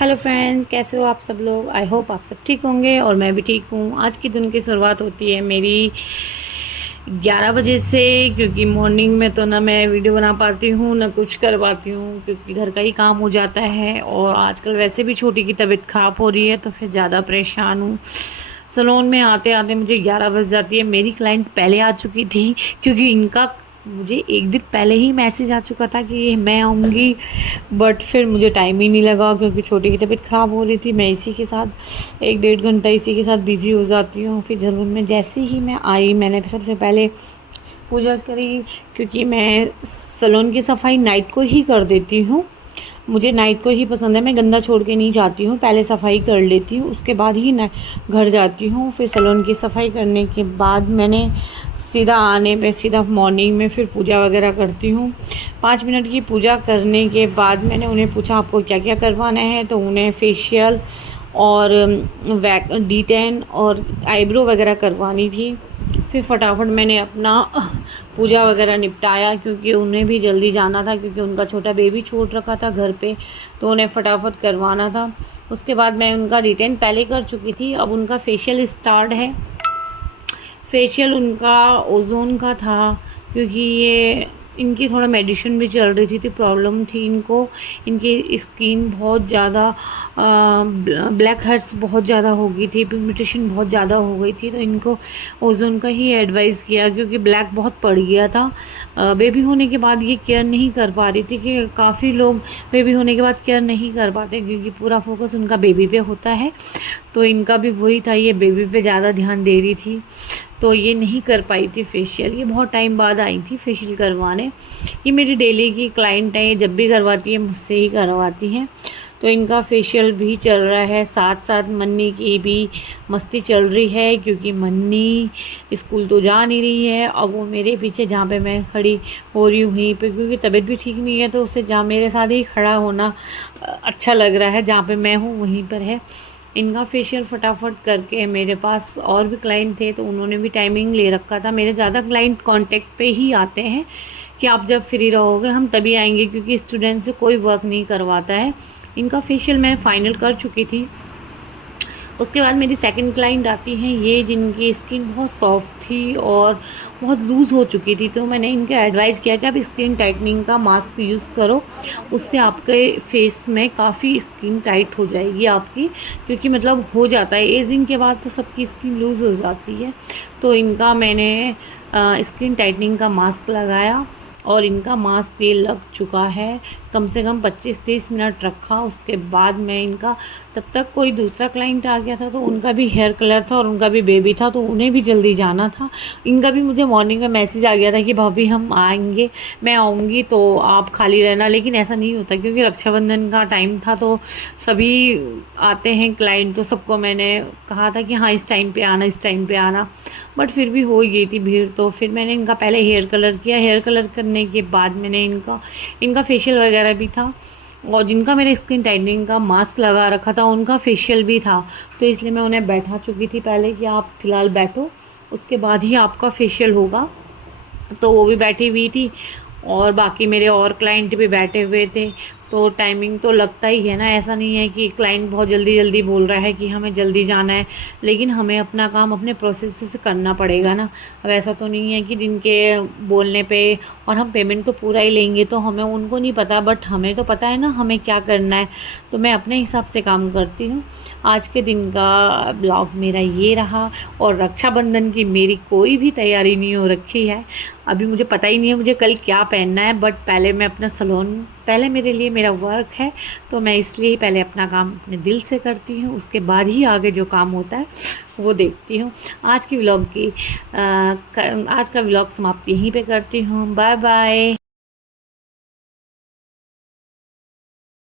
Hello friends, कैसे हो आप सब लोग। आई होप आप सब ठीक होंगे और मैं भी ठीक हूँ। आज की दिन की शुरुआत होती है मेरी 11 बजे से, क्योंकि मॉर्निंग में तो ना मैं वीडियो बना पाती हूँ ना कुछ कर पाती हूँ, क्योंकि घर का ही काम हो जाता है। और आजकल वैसे भी छोटी की तबीयत ख़राब हो रही है तो फिर ज़्यादा परेशान हूँ। सलोन में आते आते मुझे 11 बज जाती है। मेरी क्लाइंट पहले आ चुकी थी, क्योंकि इनका मुझे एक दिन पहले ही मैसेज आ चुका था कि मैं आऊँगी। बट फिर मुझे टाइम ही नहीं लगा, क्योंकि छोटी की तबीयत ख़राब हो रही थी। मैं इसी के साथ 1-1.5 घंटा इसी के साथ बिज़ी हो जाती हूँ। फिर ज़रूर में जैसे ही मैं आई, मैंने सबसे पहले पूजा करी, क्योंकि मैं सैलून की सफाई नाइट को ही कर देती हूँ। मुझे नाइट को ही पसंद है, मैं गंदा छोड़ के नहीं जाती हूँ। पहले सफाई कर लेती हूँ, उसके बाद ही ना घर जाती हूँ। फिर सैलून की सफाई करने के बाद मैंने सीधा आने पे सीधा मॉर्निंग में फिर पूजा वगैरह करती हूँ। 5 मिनट की पूजा करने के बाद मैंने उन्हें पूछा आपको क्या क्या करवाना है, तो उन्हें फेशियल और D10 और आईब्रो वगैरह करवानी थी। फिर फटाफट मैंने अपना पूजा वगैरह निपटाया, क्योंकि उन्हें भी जल्दी जाना था, क्योंकि उनका छोटा बेबी छोड़ रखा था घर पे, तो उन्हें फटाफट करवाना था। उसके बाद मैं उनका D10 पहले कर चुकी थी, अब उनका फेशियल स्टार्ट है। फेशियल उनका ओजोन का था, क्योंकि ये इनकी थोड़ा मेडिसिन भी चल रही थी प्रॉब्लम थी इनको। इनकी स्किन बहुत ज़्यादा ब्लैक हेड्स बहुत ज़्यादा हो गई थी, पिगमेंटेशन बहुत ज़्यादा हो गई थी, तो इनको ओजोन का ही एडवाइस किया, क्योंकि ब्लैक बहुत पड़ गया था। बेबी होने के बाद ये केयर नहीं कर पा रही थी, कि काफ़ी लोग बेबी होने के बाद केयर नहीं कर पाते, क्योंकि पूरा फोकस उनका बेबी पे होता है। तो इनका भी वही था, ये बेबी पे ज़्यादा ध्यान दे रही थी, तो ये नहीं कर पाई थी फेशियल। ये बहुत टाइम बाद आई थी फेशियल करवाने। ये मेरी डेली की क्लाइंट है, ये जब भी करवाती है मुझसे ही करवाती हैं। तो इनका फेशियल भी चल रहा है, साथ साथ मन्नी की भी मस्ती चल रही है, क्योंकि मन्नी स्कूल तो जा नहीं रही है। अब वो मेरे पीछे, जहाँ पे मैं खड़ी हो रही हूँ वहीं पे, क्योंकि तबीयत भी ठीक नहीं है, तो उसे जहाँ मेरे साथ ही खड़ा होना अच्छा लग रहा है, जहाँ पे मैं हूँ वहीं पर है। इनका फेशियल फटाफट करके, मेरे पास और भी क्लाइंट थे तो उन्होंने भी टाइमिंग ले रखा था। मेरे ज़्यादा क्लाइंट कांटेक्ट पे ही आते हैं कि आप जब फ्री रहोगे हम तभी आएंगे, क्योंकि स्टूडेंट से कोई वर्क नहीं करवाता है। इनका फेशियल मैं फ़ाइनल कर चुकी थी। उसके बाद मेरी सेकंड क्लाइंट आती हैं, ये जिनकी स्किन बहुत सॉफ्ट थी और बहुत लूज़ हो चुकी थी, तो मैंने इनके एडवाइस किया कि आप स्किन टाइटनिंग का मास्क यूज़ करो, उससे आपके फेस में काफ़ी स्किन टाइट हो जाएगी आपकी, क्योंकि मतलब हो जाता है एजिंग के बाद तो सबकी स्किन लूज़ हो जाती है। तो इनका मैंने स्किन टाइटनिंग का मास्क लगाया और इनका मास्क ये लग चुका है। कम से कम 25-30 मिनट रखा, उसके बाद मैं इनका, तब तक कोई दूसरा क्लाइंट आ गया था, तो उनका भी हेयर कलर था और उनका भी बेबी था, तो उन्हें भी जल्दी जाना था। इनका भी मुझे मॉर्निंग में मैसेज आ गया था कि भाभी हम आएंगे, मैं आऊँगी तो आप खाली रहना। लेकिन ऐसा नहीं होता, क्योंकि रक्षाबंधन का टाइम था तो सभी आते हैं क्लाइंट, तो सबको मैंने कहा था कि हाँ इस टाइम पे आना, इस टाइम पे आना। बट फिर भी हो ही गई थी भीड़, तो फिर मैंने इनका पहले हेयर कलर किया। हेयर कलर करने के बाद मैंने इनका फेशियल वगैरह भी था, और जिनका मेरे स्किन टाइटनिंग का मास्क लगा रखा था उनका फेशियल भी था, तो इसलिए मैं उन्हें बैठा चुकी थी पहले कि आप फ़िलहाल बैठो, उसके बाद ही आपका फेशियल होगा। तो वो भी बैठी हुई थी और बाकी मेरे और क्लाइंट भी बैठे हुए थे। तो टाइमिंग तो लगता ही है ना, ऐसा नहीं है कि क्लाइंट बहुत जल्दी जल्दी बोल रहा है कि हमें जल्दी जाना है, लेकिन हमें अपना काम अपने प्रोसेस से करना पड़ेगा ना। अब ऐसा तो नहीं है कि जिनके बोलने पे और हम पेमेंट तो पूरा ही लेंगे, तो हमें उनको नहीं पता, बट हमें तो पता है ना हमें क्या करना है। तो मैं अपने हिसाब से काम करती हूँ। आज के दिन का ब्लॉग मेरा ये रहा, और रक्षाबंधन की मेरी कोई भी तैयारी नहीं हो रखी है। अभी मुझे पता ही नहीं है मुझे कल क्या पहनना है, बट पहले मैं अपना सैलून, पहले मेरे लिए मेरा वर्क है, तो मैं इसलिए ही पहले अपना काम अपने दिल से करती हूँ, उसके बाद ही आगे जो काम होता है वो देखती हूँ। आज का व्लॉग समाप्त यहीं पे करती हूँ। Bye bye.